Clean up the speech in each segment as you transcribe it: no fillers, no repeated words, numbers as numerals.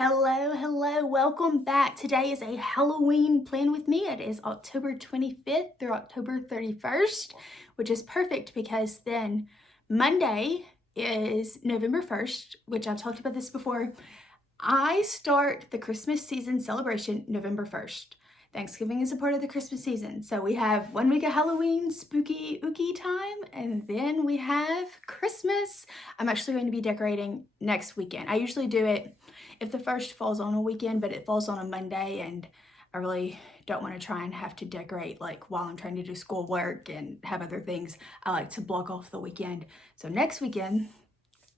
Hello, welcome back. Today is a Halloween plan with me. It is October 25th through October 31st, which is perfect because then Monday is November 1st, which I've talked about this before. I start the Christmas season celebration November 1st. Thanksgiving is a part of the Christmas season. So we have 1 week of Halloween, spooky, ooky time, and then we have Christmas. I'm actually going to be decorating next weekend. I usually do it if the first falls on a weekend, but it falls on a Monday, and I really don't want to try and have to decorate like while I'm trying to do schoolwork and have other things. I like to block off the weekend. So next weekend,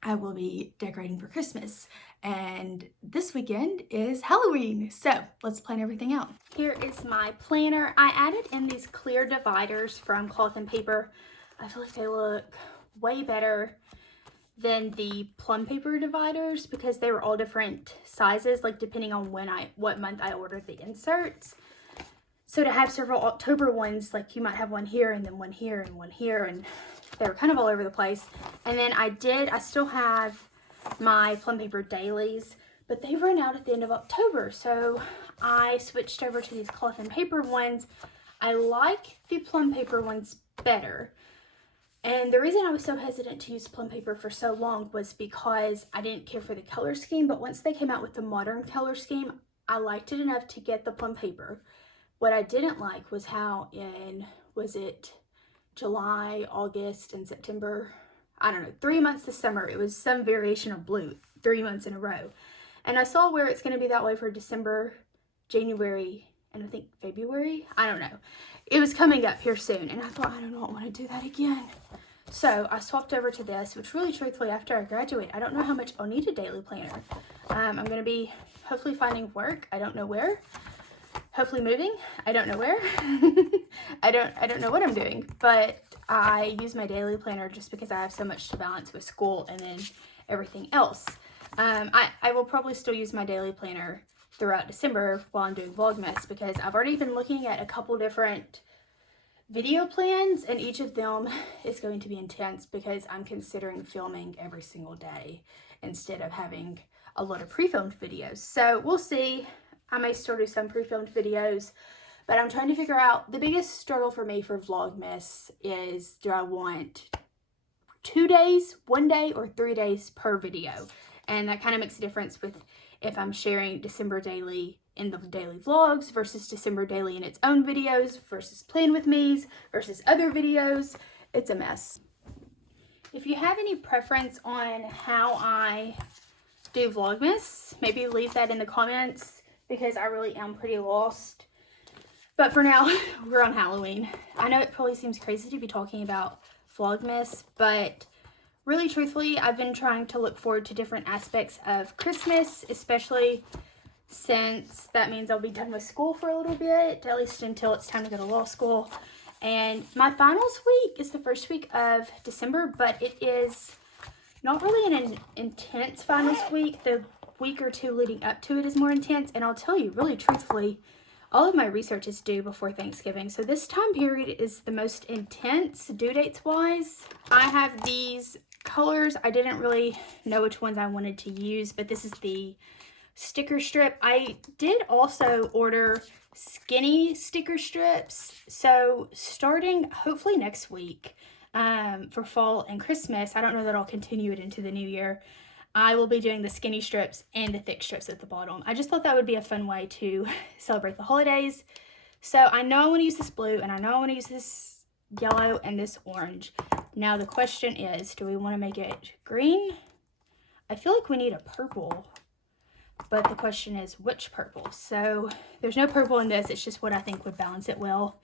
I will be decorating for Christmas, and this weekend is Halloween. So let's plan everything out. Here is my planner. I added in these clear dividers from Cloth and Paper. I feel like they look way better than the Plum paper dividers because they were all different sizes, like depending on what month I ordered the inserts. So to have several October ones, like you might have one here and then one here and one here, and they were kind of all over the place. And then I still have my Plum paper dailies, but they run out at the end of October. So I switched over to these Cloth and Paper ones. I like the Plum paper ones better. And the reason I was so hesitant to use Plum paper for so long was because I didn't care for the color scheme, but once they came out with the modern color scheme, I liked it enough to get the Plum paper. What I didn't like was how was it July, August, and September, I don't know, 3 months this summer, it was some variation of blue, 3 months in a row. And I saw where it's going to be that way for December, January, and I think February. I don't know. It was coming up here soon, and I thought, I do not want to do that again. So I swapped over to this, which really, truthfully, after I graduate, I don't know how much I'll need a daily planner. I'm going to be hopefully finding work. I don't know where. Hopefully moving. I don't know where. I don't know what I'm doing, but I use my daily planner just because I have so much to balance with school and then everything else. I will probably still use my daily planner throughout December while I'm doing Vlogmas because I've already been looking at a couple different video plans, and each of them is going to be intense because I'm considering filming every single day instead of having a lot of pre-filmed videos. So we'll see. I may still do some pre-filmed videos, but I'm trying to figure out, the biggest struggle for me for Vlogmas is, do I want 2 days, 1 day, or 3 days per video? And that kind of makes a difference with if I'm sharing December daily in the daily vlogs versus December daily in its own videos versus Plan With Me's versus other videos. It's a mess. If you have any preference on how I do Vlogmas, maybe leave that in the comments because I really am pretty lost. But for now, we're on Halloween. I know it probably seems crazy to be talking about Vlogmas, but really, truthfully, I've been trying to look forward to different aspects of Christmas, especially since that means I'll be done with school for a little bit, at least until it's time to go to law school. And my finals week is the first week of December, but it is not really an intense finals week. The week or two leading up to it is more intense, and I'll tell you, really truthfully, all of my research is due before Thanksgiving, so this time period is the most intense due dates wise. I have these colors. I didn't really know which ones I wanted to use, but this is the sticker strip. I did also order skinny sticker strips, so starting hopefully next week for fall and Christmas, I don't know that I'll continue it into the new year, I will be doing the skinny strips and the thick strips at the bottom. I just thought that would be a fun way to celebrate the holidays. So I know I want to use this blue, and I know I want to use this yellow and this orange. Now the question is, do we want to make it green? I feel like we need a purple, but the question is which purple. So there's no purple in this. It's just what I think would balance it well.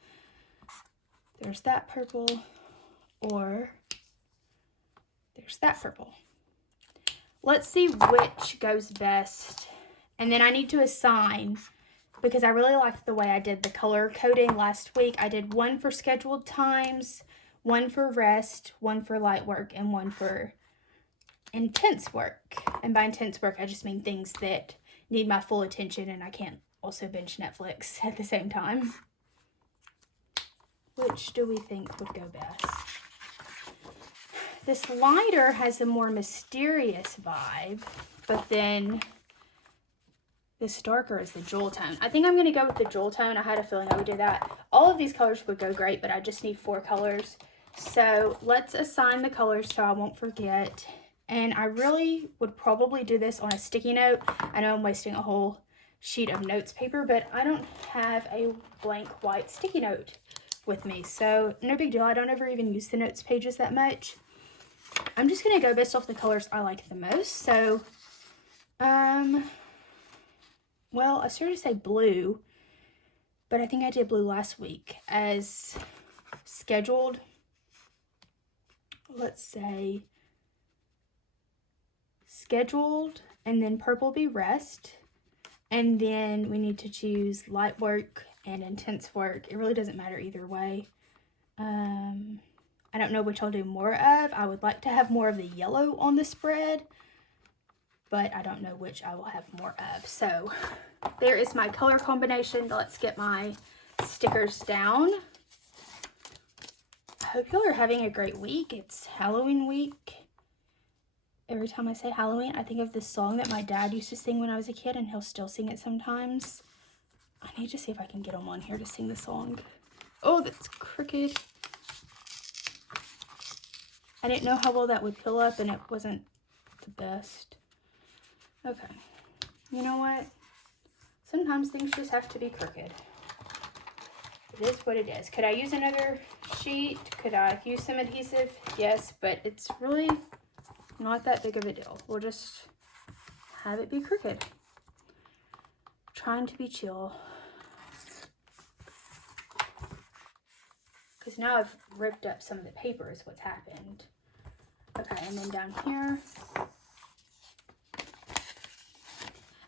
There's that purple, or there's that purple. Let's see which goes best. And then I need to assign, because I really liked the way I did the color coding last week. I did one for scheduled times, one for rest, one for light work, and one for intense work. And by intense work, I just mean things that need my full attention and I can't also binge Netflix at the same time. Which do we think would go best? This lighter has a more mysterious vibe, but then this darker is the jewel tone. I think I'm going to go with the jewel tone. I had a feeling I would do that. All of these colors would go great, but I just need 4 colors. So let's assign the colors so I won't forget. And I really would probably do this on a sticky note. I know I'm wasting a whole sheet of notes paper, but I don't have a blank white sticky note with me. So no big deal. I don't ever even use the notes pages that much. I'm just going to go based off the colors I like the most. So, well, I started to say blue, but I think I did blue last week as scheduled. Let's say scheduled, and then purple be rest. And then we need to choose light work and intense work. It really doesn't matter either way. I don't know which I'll do more of. I would like to have more of the yellow on the spread, but I don't know which I will have more of. So there is my color combination. Let's get my stickers down. I hope y'all are having a great week. It's Halloween week. Every time I say Halloween, I think of this song that my dad used to sing when I was a kid, and he'll still sing it sometimes. I need to see if I can get him on here to sing the song. Oh, that's crooked. I didn't know how well that would peel up, and it wasn't the best. Okay. You know what? Sometimes things just have to be crooked. It is what it is. Could I use another sheet? Could I use some adhesive? Yes, but it's really not that big of a deal. We'll just have it be crooked. Trying to be chill. Because now I've ripped up some of the paper is what's happened. Okay, and then down here.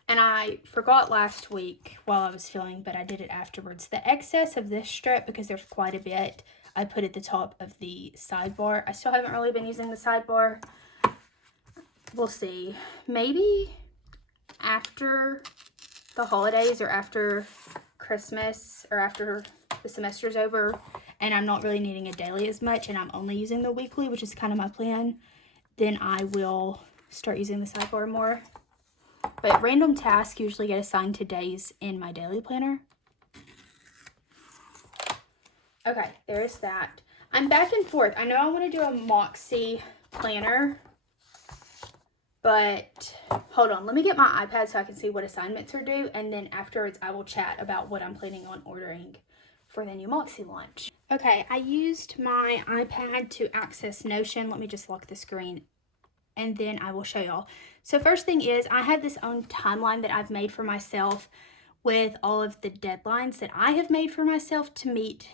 And I forgot last week while I was filling, but I did it afterwards. The excess of this strip, because there's quite a bit, I put at the top of the sidebar. I still haven't really been using the sidebar. We'll see. Maybe after the holidays or after Christmas or after the semester's over and I'm not really needing a daily as much and I'm only using the weekly, which is kind of my plan, then I will start using the sidebar more. But random tasks usually get assigned to days in my daily planner. Okay, there's that. I'm back and forth. I know I want to do a Moxie planner, but hold on. Let me get my iPad so I can see what assignments are due, and then afterwards I will chat about what I'm planning on ordering for the new Moxie launch. Okay, I used my iPad to access Notion. Let me just lock the screen, and then I will show y'all. So first thing is, I have this own timeline that I've made for myself with all of the deadlines that I have made for myself to meet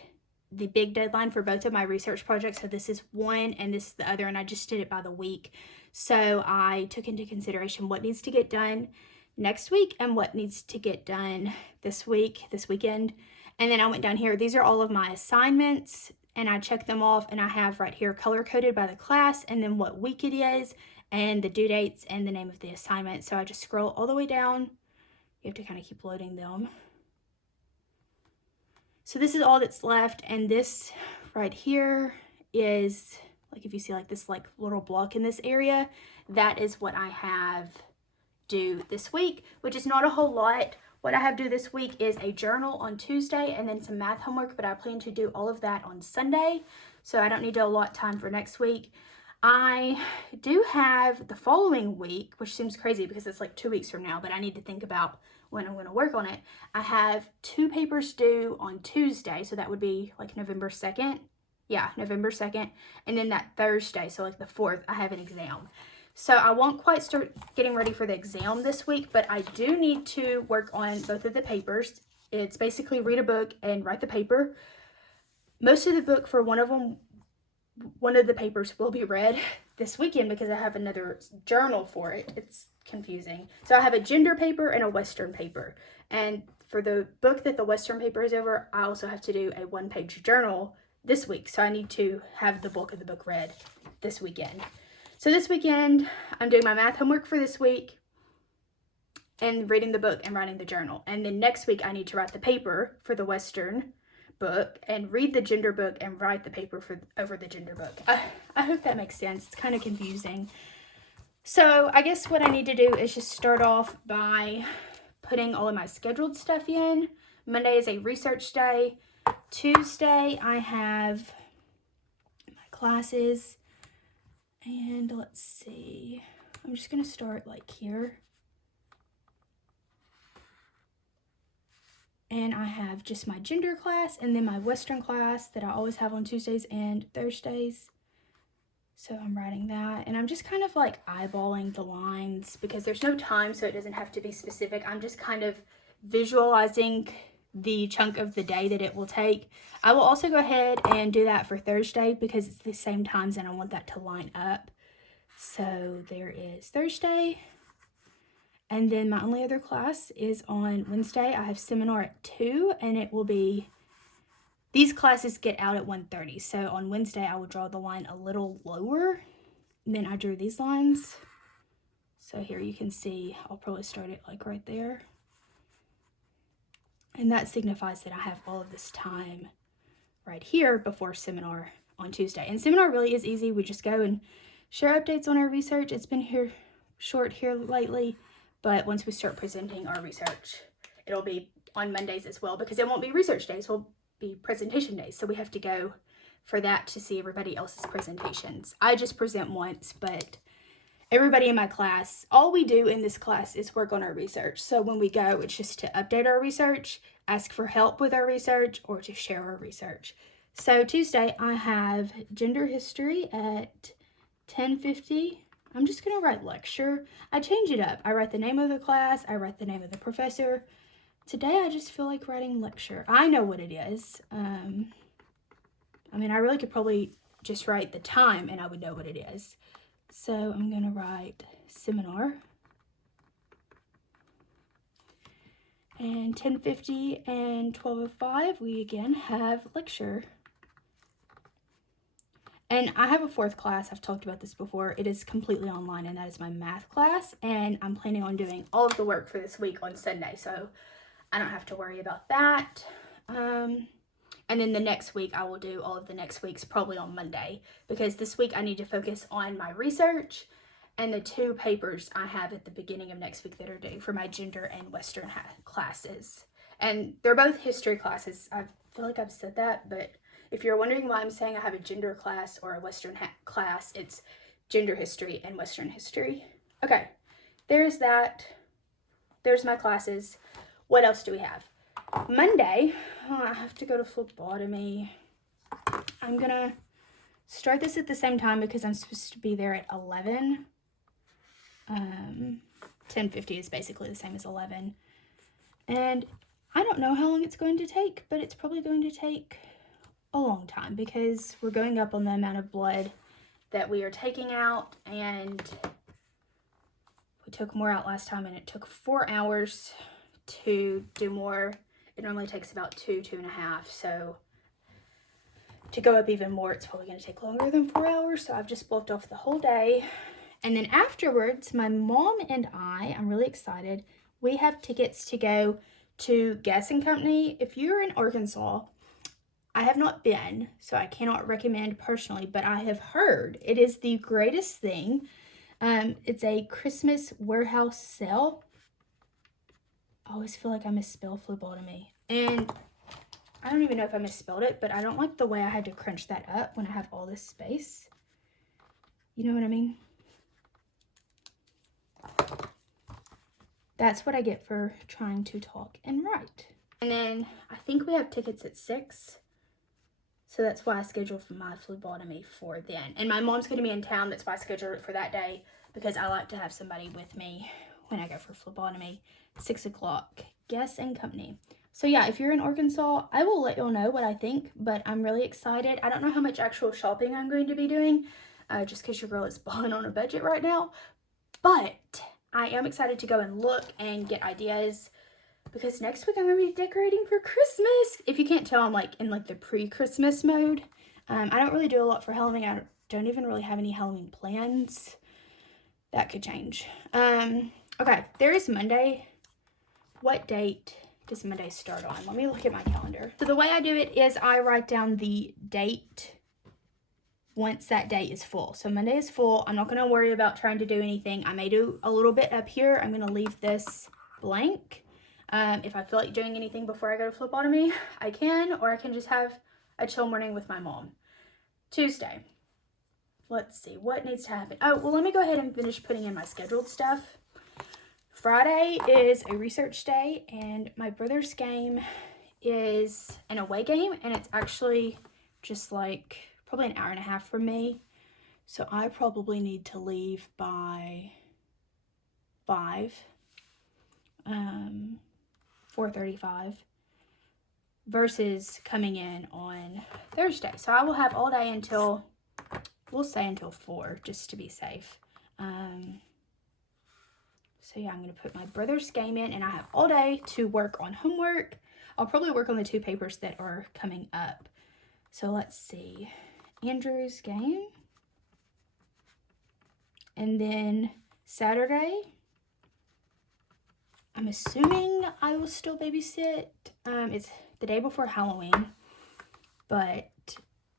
the big deadline for both of my research projects. So this is one and this is the other, and I just did it by the week. So I took into consideration what needs to get done next week and what needs to get done this week, this weekend. And then I went down here. These are all of my assignments, and I checked them off, and I have right here color-coded by the class and then what week it is and the due dates and the name of the assignment. So I just scroll all the way down. You have to kind of keep loading them. So this is all that's left, and this right here is, like, if you see like this like little block in this area, that is what I have due this week, which is not a whole lot. What I have due this week is a journal on Tuesday and then some math homework, but I plan to do all of that on Sunday, so I don't need to allot time for next week. I do have the following week, which seems crazy because it's like 2 weeks from now, but I need to think about when I'm going to work on it. I have 2 papers due on Tuesday, so that would be like November 2nd. Yeah, November 2nd. And then that Thursday, so like the 4th, I have an exam. So I won't quite start getting ready for the exam this week, but I do need to work on both of the papers. It's basically read a book and write the paper. Most of the book for one of the papers will be read this weekend because I have another journal for it. It's confusing. So I have a gender paper and a Western paper. And for the book that the Western paper is over, I also have to do a 1-page journal this week. So I need to have the bulk of the book read this weekend. So this weekend, I'm doing my math homework for this week and reading the book and writing the journal. And then next week, I need to write the paper for the Western book and read the gender book and write the paper over the gender book. I hope that makes sense. It's kind of confusing. So I guess what I need to do is just start off by putting all of my scheduled stuff in. Monday is a research day. Tuesday, I have my classes. And let's see, I'm just going to start like here. And I have just my gender class and then my Western class that I always have on Tuesdays and Thursdays. So I'm writing that, and I'm just kind of like eyeballing the lines because there's no time, so it doesn't have to be specific. I'm just kind of visualizing the chunk of the day that it will take. I will also go ahead and do that for Thursday because it's the same times and I want that to line up. So there is Thursday. And then my only other class is on Wednesday. I have seminar at 2, and it will be, these classes get out at 1:30. So on Wednesday, I will draw the line a little lower than I drew these lines. So here you can see, I'll probably start it like right there. And that signifies that I have all of this time right here before seminar on Tuesday. And seminar really is easy. We just go and share updates on our research. It's been short here lately. But once we start presenting our research, it'll be on Mondays as well because it won't be research days, will be presentation days. So we have to go for that to see everybody else's presentations. I just present once, but everybody in my class, all we do in this class is work on our research. So when we go, it's just to update our research, ask for help with our research, or to share our research. So Tuesday, I have gender history at 10:50. I'm just going to write lecture. I change it up. I write the name of the class. I write the name of the professor. Today, I just feel like writing lecture. I know what it is. I mean, I really could probably just write the time and I would know what it is. So I'm going to write seminar. And 10:50 and 12:05, we again have lecture. And I have a 4th class. I've talked about this before. It is completely online, and that is my math class. And I'm planning on doing all of the work for this week on Sunday, so I don't have to worry about that. And then the next week, I will do all of the next weeks probably on Monday, because this week I need to focus on my research and the 2 papers I have at the beginning of next week that are due for my gender and Western classes. And they're both history classes. I feel like I've said that, but if you're wondering why I'm saying I have a gender class or a Western class, it's gender history and Western history. Okay, there's that. There's my classes. What else do we have? Monday, I have to go to phlebotomy. I'm going to start this at the same time because I'm supposed to be there at 11. 10:50 is basically the same as 11. And I don't know how long it's going to take, but it's probably going to take a long time because we're going up on the amount of blood that we are taking out, and we took more out last time and it took 4 hours to do more. It normally takes about 2.5. So to go up even more, it's probably going to take longer than 4 hours. So I've just blocked off the whole day. And then afterwards, my mom and I'm really excited. We have tickets to go to Guess and Company. If you're in Arkansas, I have not been, so I cannot recommend personally, but I have heard it is the greatest thing. It's a Christmas warehouse sale. I always feel like I misspell phlebotomy. And I don't even know if I misspelled it, but I don't like the way I had to crunch that up when I have all this space. You know what I mean? That's what I get for trying to talk and write. And then I think we have tickets at 6. So that's why I scheduled for my phlebotomy for then. And my mom's going to be in town. That's why I scheduled it for that day, because I like to have somebody with me when I go for phlebotomy. 6 o'clock, Guess and Company. So yeah, if you're in Arkansas, I will let y'all know what I think, but I'm really excited. I don't know how much actual shopping I'm going to be doing, just because your girl is balling on a budget right now. But I am excited to go and look and get ideas, because next week I'm going to be decorating for Christmas. If you can't tell, I'm like in like the pre-Christmas mode. I don't really do a lot for Halloween. I don't even really have any Halloween plans. That could change. Okay, there is Monday. What date does Monday start on? Let me look at my calendar. So the way I do it is I write down the date once that date is full. So Monday is full. I'm not going to worry about trying to do anything. I may do a little bit up here. I'm going to leave this blank. If I feel like doing anything before I go to phlebotomy, I can, or I can just have a chill morning with my mom. Tuesday. Let's see, what needs to happen? Oh, well, let me go ahead and finish putting in my scheduled stuff. Friday is a research day, and my brother's game is an away game, and it's actually just like probably an hour and a half from me. So I probably need to leave by 5, 4:35, versus coming in on Thursday. So I will have all day until, we'll say until 4, just to be safe. So yeah, I'm going to put my brother's game in, and I have all day to work on homework. I'll probably work on the 2 papers that are coming up. So let's see. Andrew's game. And then Saturday, I'm assuming I will still babysit. It's the day before Halloween, but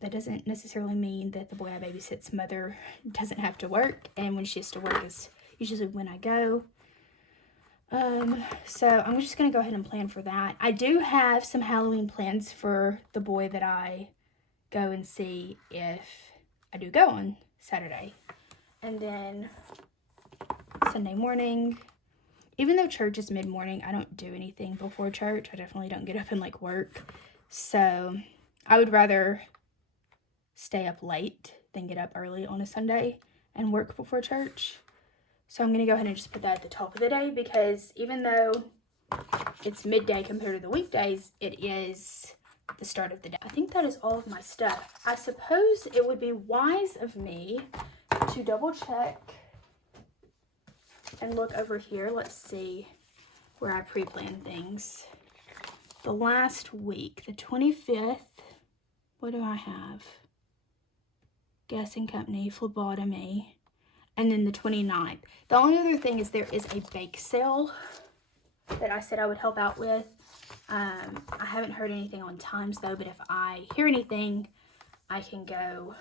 that doesn't necessarily mean that the boy I babysit's mother doesn't have to work, and when she has to work is usually when I go. So I'm just going to go ahead and plan for that. I do have some Halloween plans for the boy that I go and see if I do go on Saturday. And then Sunday morning, even though church is mid-morning, I don't do anything before church. I definitely don't get up and like work. So I would rather stay up late than get up early on a Sunday and work before church. So I'm going to go ahead and just put that at the top of the day, because even though it's midday compared to the weekdays, it is the start of the day. I think that is all of my stuff. I suppose it would be wise of me to double check and look over here. Let's see where I pre-planned things. The last week, the 25th, what do I have? Gas and Company, phlebotomy. And then the 29th. The only other thing is there is a bake sale that I said I would help out with. I haven't heard anything on times though, but if I hear anything, I can go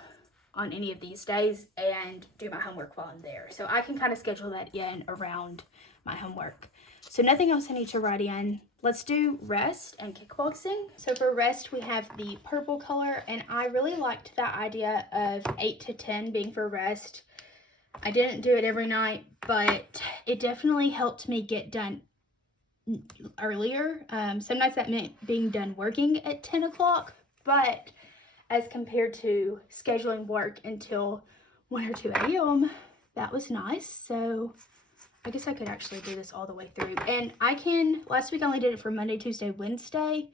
on any of these days and do my homework while I'm there. So I can kind of schedule that in around my homework. So nothing else I need to write in. Let's do rest and kickboxing. So for rest, we have the purple color, and I really liked that idea of 8 to 10 being for rest. I didn't do it every night, but it definitely helped me get done earlier. Some nights that meant being done working at 10 o'clock, but as compared to scheduling work until 1 or 2 a.m., that was nice. So I guess I could actually do this all the way through. And last week I only did it for Monday, Tuesday, Wednesday.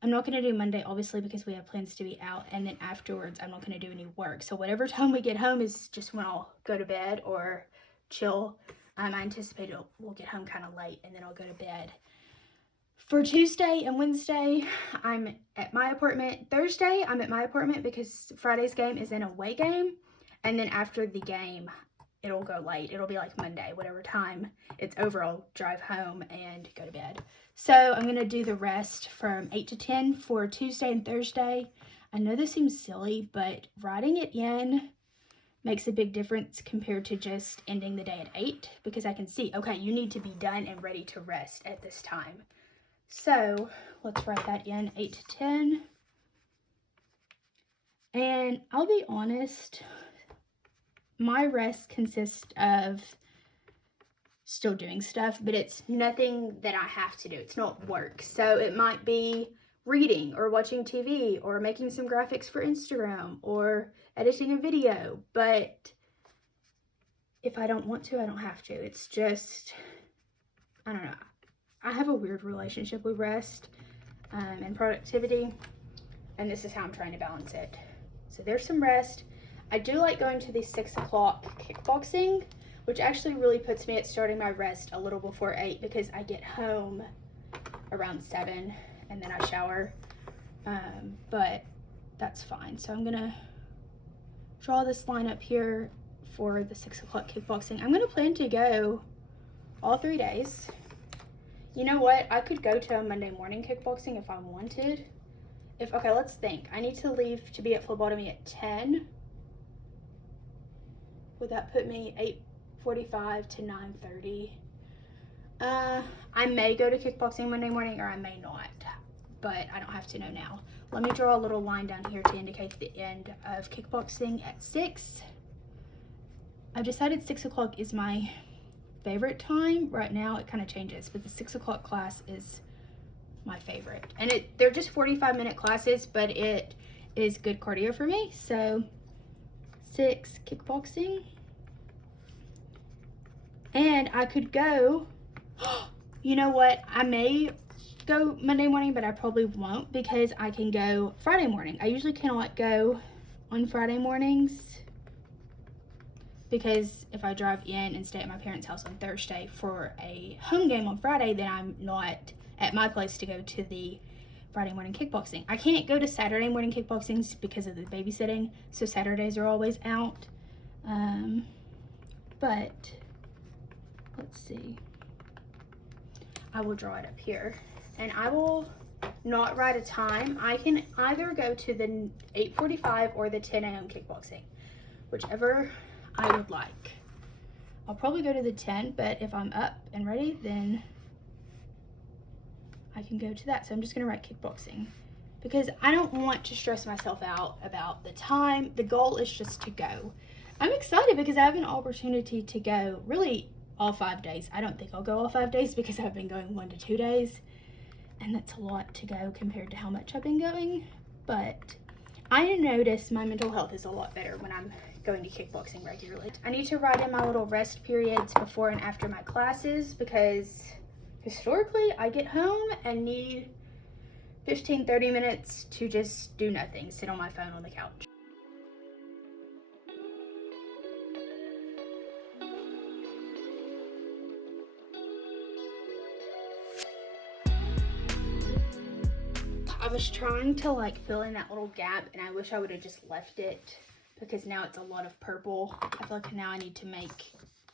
I'm not going to do Monday, obviously, because we have plans to be out. And then afterwards, I'm not going to do any work. So whatever time we get home is just when I'll go to bed or chill. I anticipate we'll get home kind of late, and then I'll go to bed. For Tuesday and Wednesday, I'm at my apartment. Thursday, I'm at my apartment because Friday's game is an away game. And then after the game, it'll go late. It'll be like Monday, whatever time it's over, I'll drive home and go to bed. So I'm going to do the rest from 8 to 10 for Tuesday and Thursday. I know this seems silly, but writing it in makes a big difference compared to just ending the day at 8, because I can see, okay, you need to be done and ready to rest at this time. So let's write that in, 8 to 10. And I'll be honest, my rest consists of still doing stuff, but it's nothing that I have to do. It's not work. So it might be reading or watching TV or making some graphics for Instagram or editing a video. But if I don't want to, I don't have to. It's just, I don't know. I have a weird relationship with rest and productivity, and this is how I'm trying to balance it. So there's some rest. I do like going to the 6 o'clock kickboxing, which actually really puts me at starting my rest a little before 8, because I get home around 7 and then I shower. But that's fine. So I'm gonna draw this line up here for the 6 o'clock kickboxing. I'm gonna plan to go all 3 days. You know what? I could go to a Monday morning kickboxing if I wanted. Okay, let's think. I need to leave to be at phlebotomy at 10. Would that put me 8:45 to 9:30? I may go to kickboxing Monday morning, or I may not, but I don't have to know now. Let me draw a little line down here to indicate the end of kickboxing at 6. I've decided 6 o'clock is my favorite time. Right now it kind of changes, but the 6 o'clock class is my favorite. And they're just 45-minute classes, but it is good cardio for me. So 6 kickboxing. And I could go, you know what, I may go Monday morning, but I probably won't, because I can go Friday morning. I usually cannot go on Friday mornings, because if I drive in and stay at my parents' house on Thursday for a home game on Friday, then I'm not at my place to go to the Friday morning kickboxing. I can't go to Saturday morning kickboxings because of the babysitting, so Saturdays are always out. But let's see. I will draw it up here, and I will not write a time. I can either go to the 8:45 or the 10 a.m. kickboxing, whichever I would like. I'll probably go to the 10, but if I'm up and ready, then I can go to that. So I'm just gonna write kickboxing, because I don't want to stress myself out about the time. The goal is just to go. I'm excited because I have an opportunity to go really all 5 days. I don't think I'll go all 5 days because I've been going 1 to 2 days, and that's a lot to go compared to how much I've been going. But I notice my mental health is a lot better when I'm going to kickboxing regularly. I need to write in my little rest periods before and after my classes, because historically I get home and need 15-30 minutes to just do nothing, sit on my phone on the couch. I was trying to like fill in that little gap, and I wish I would have just left it, because now it's a lot of purple. I feel like now I need to make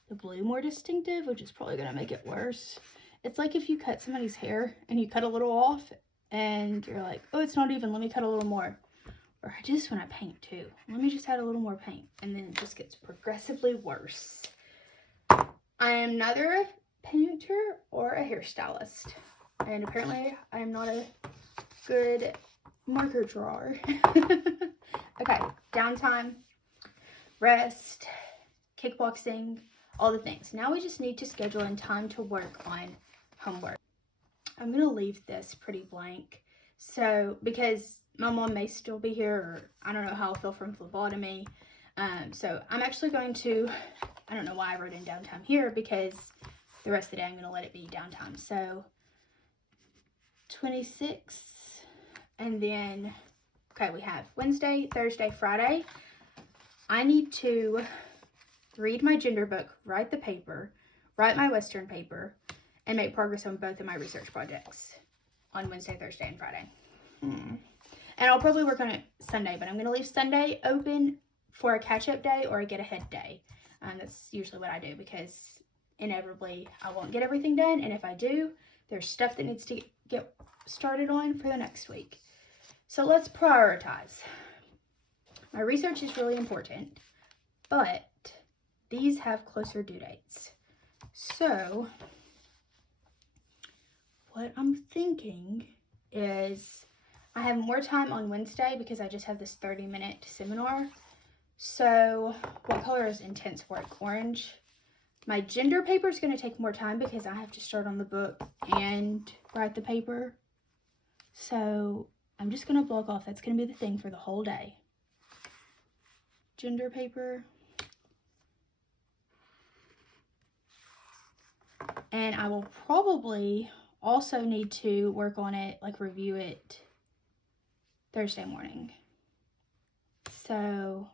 the blue more distinctive, which is probably gonna make it worse. It's like if you cut somebody's hair and you cut a little off and you're like, oh, it's not even, let me cut a little more. Or I just want to paint too. Let me just add a little more paint, and then it just gets progressively worse. I am neither a painter or a hairstylist, and apparently I am not a good marker drawer. Okay, downtime, rest, kickboxing, all the things. Now we just need to schedule in time to work on homework. I'm gonna leave this pretty blank, so because my mom may still be here, or I don't know how I'll feel from phlebotomy. So I'm actually going to, I don't know why I wrote in downtime here, because the rest of the day I'm gonna let it be downtime. So 26, and then, okay, we have Wednesday, Thursday, Friday. I need to read my gender book, write the paper, write my Western paper, and make progress on both of my research projects on Wednesday, Thursday, and Friday. And I'll probably work on it Sunday, but I'm going to leave Sunday open for a catch-up day or a get-ahead day. That's usually what I do, because inevitably I won't get everything done, and if I do, there's stuff that needs to get started on for the next week. So let's prioritize. My research is really important, but these have closer due dates. So what I'm thinking is I have more time on Wednesday because I just have this 30-minute seminar. So what color is intense work? Orange. My gender paper is going to take more time because I have to start on the book and write the paper. So I'm just going to block off. That's going to be the thing for the whole day. Gender paper. And I will probably also need to work on it, like review it Thursday morning. So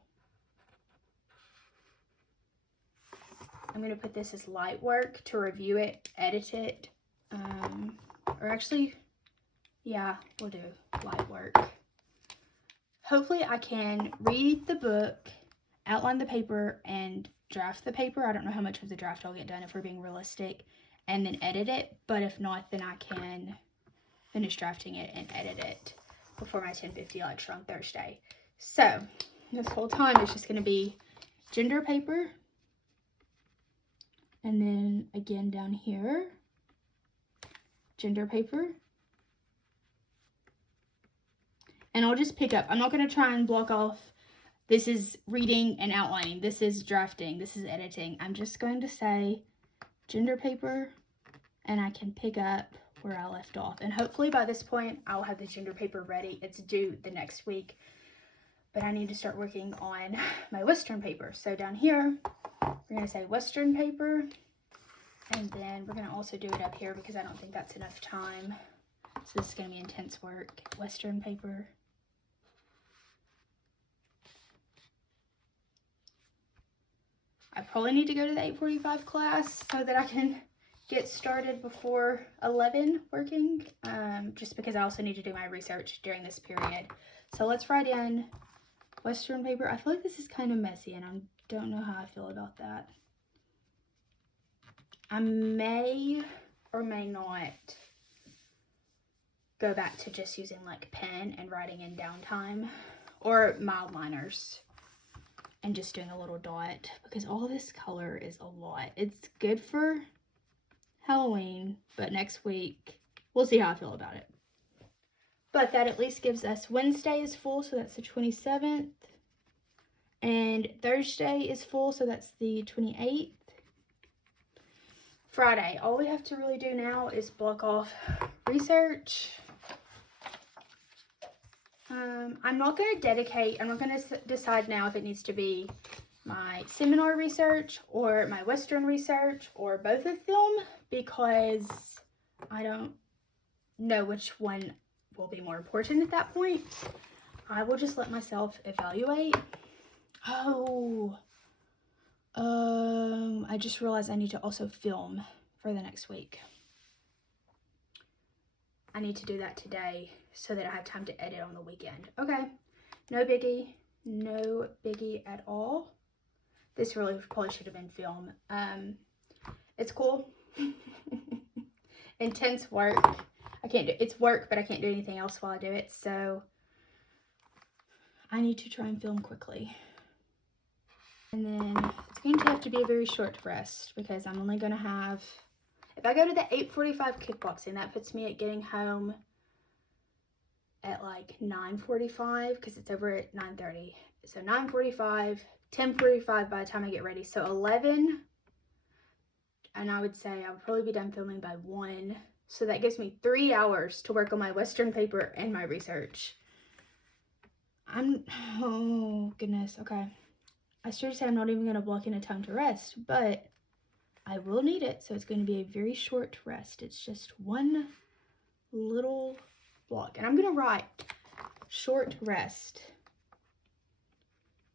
I'm going to put this as light work to review it, edit it, or actually, yeah, we'll do light work. Hopefully I can read the book, outline the paper, and draft the paper. I don't know how much of the draft I'll get done if we're being realistic, and then edit it. But if not, then I can finish drafting it and edit it before my 10:50 lecture on Thursday. So this whole time is just going to be gender paper. And then again down here, gender paper. And I'll just pick up. I'm not going to try and block off. This is reading and outlining. This is drafting. This is editing. I'm just going to say gender paper, and I can pick up where I left off. And hopefully by this point, I'll have the gender paper ready. It's due the next week, but I need to start working on my Western paper. So down here, we're going to say Western paper, and then we're going to also do it up here because I don't think that's enough time. So this is going to be intense work. Western paper. I probably need to go to the 8:45 class so that I can get started before 11 working, just because I also need to do my research during this period. So let's write in Western paper. I feel like this is kind of messy and I don't know how I feel about that. I may or may not go back to just using like pen and writing in downtime, or mild liners and just doing a little dot, because all this color is a lot. It's good for Halloween, but next week we'll see how I feel about it. But that at least gives us Wednesday is full, so that's the 27th, and Thursday is full, so that's the 28th. Friday, all we have to really do now is block off research. I'm not going to decide now if it needs to be my seminar research or my Western research or both of them, because I don't know which one will be more important at that point. I will just let myself evaluate. I just realized I need to also film for the next week. I need to do that today so that I have time to edit on the weekend. Okay, no biggie at all. This really probably should have been film. It's cool. Intense work. It's work, but I can't do anything else while I do it, so I need to try and film quickly. And then it's going to have to be a very short rest, because I'm only going to have, if I go to the 8:45 kickboxing, that puts me at getting home at like 9:45, because it's over at 9:30. So 9:45, 10:45 by the time I get ready. So 11, and I would say I'll probably be done filming by 1. So that gives me 3 hours to work on my Western paper and my research. Oh goodness, okay. I started to say I'm not even going to block in a time to rest, but I will need it. So it's going to be a very short rest. It's just one little block. And I'm going to write short rest.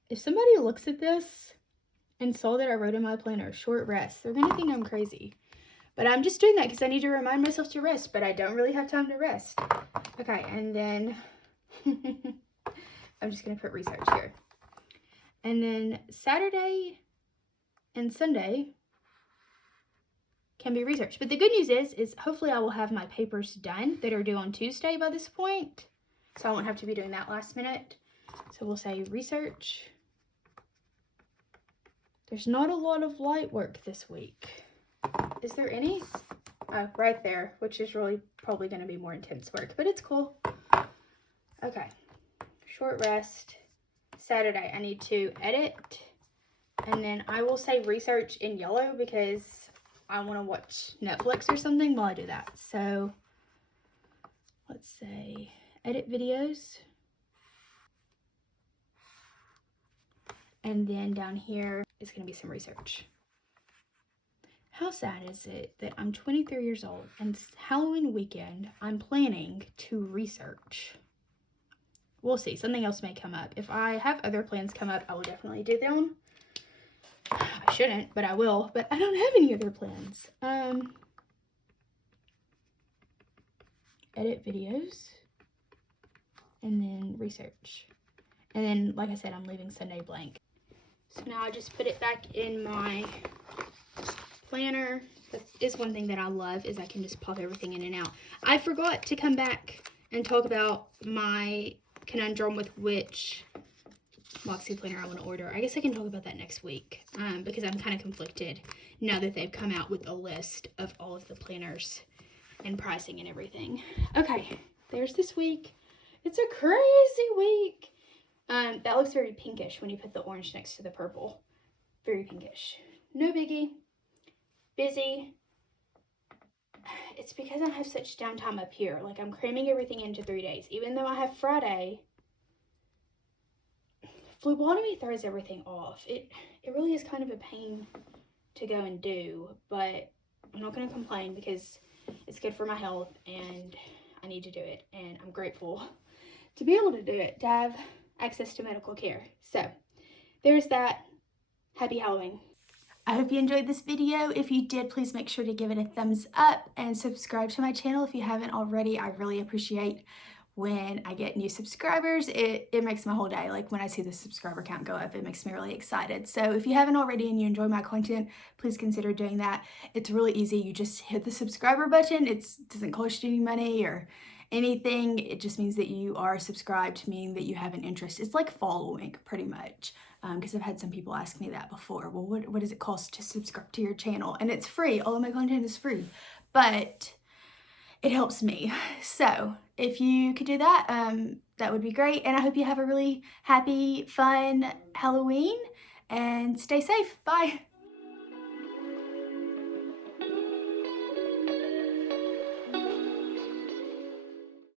If somebody looks at this and saw that I wrote in my planner short rest, they're going to think I'm crazy. But I'm just doing that because I need to remind myself to rest, but I don't really have time to rest. Okay, and then I'm just going to put research here. And then Saturday and Sunday can be research. But the good news is hopefully I will have my papers done that are due on Tuesday by this point. So I won't have to be doing that last minute. So we'll say research. There's not a lot of light work this week. Is there any? Oh, right there, which is really probably going to be more intense work, but it's cool. Okay, short rest. Saturday, I need to edit, and then I will say research in yellow because I want to watch Netflix or something while I do that. So let's say edit videos, and then down here is going to be some research. How sad is it that I'm 23 years old and it's Halloween weekend, I'm planning to research? We'll see. Something else may come up. If I have other plans come up, I will definitely do them. I shouldn't, but I will. But I don't have any other plans. Edit videos. And then research. And then, like I said, I'm leaving Sunday blank. So now I just put it back in my planner. That is one thing that I love, is I can just pop everything in and out. I forgot to come back and talk about my conundrum with which Moxie planner I want to order. I guess I can talk about that next week, because I'm kind of conflicted now that they've come out with a list of all of the planners and pricing and everything. Okay, there's this week. It's a crazy week. That looks very pinkish when you put the orange next to the purple. Very pinkish. No biggie. Busy. It's because I have such downtime up here. Like, I'm cramming everything into 3 days. Even though I have Friday, phlebotomy throws everything off. It really is kind of a pain to go and do, but I'm not going to complain because it's good for my health and I need to do it, and I'm grateful to be able to do it, to have access to medical care. So there's that. Happy Halloween. I hope you enjoyed this video. If you did, please make sure to give it a thumbs up and subscribe to my channel if you haven't already. I really appreciate when I get new subscribers. It makes my whole day. Like, when I see the subscriber count go up, it makes me really excited. So if you haven't already and you enjoy my content, please consider doing that. It's really easy. You just hit the subscriber button. It doesn't cost you any money or anything. It just means that you are subscribed, meaning that you have an interest. It's like following, pretty much. Because I've had some people ask me that before. Well, what does it cost to subscribe to your channel? And it's free. All of my content is free. But it helps me. So if you could do that, that would be great. And I hope you have a really happy, fun Halloween and stay safe. Bye.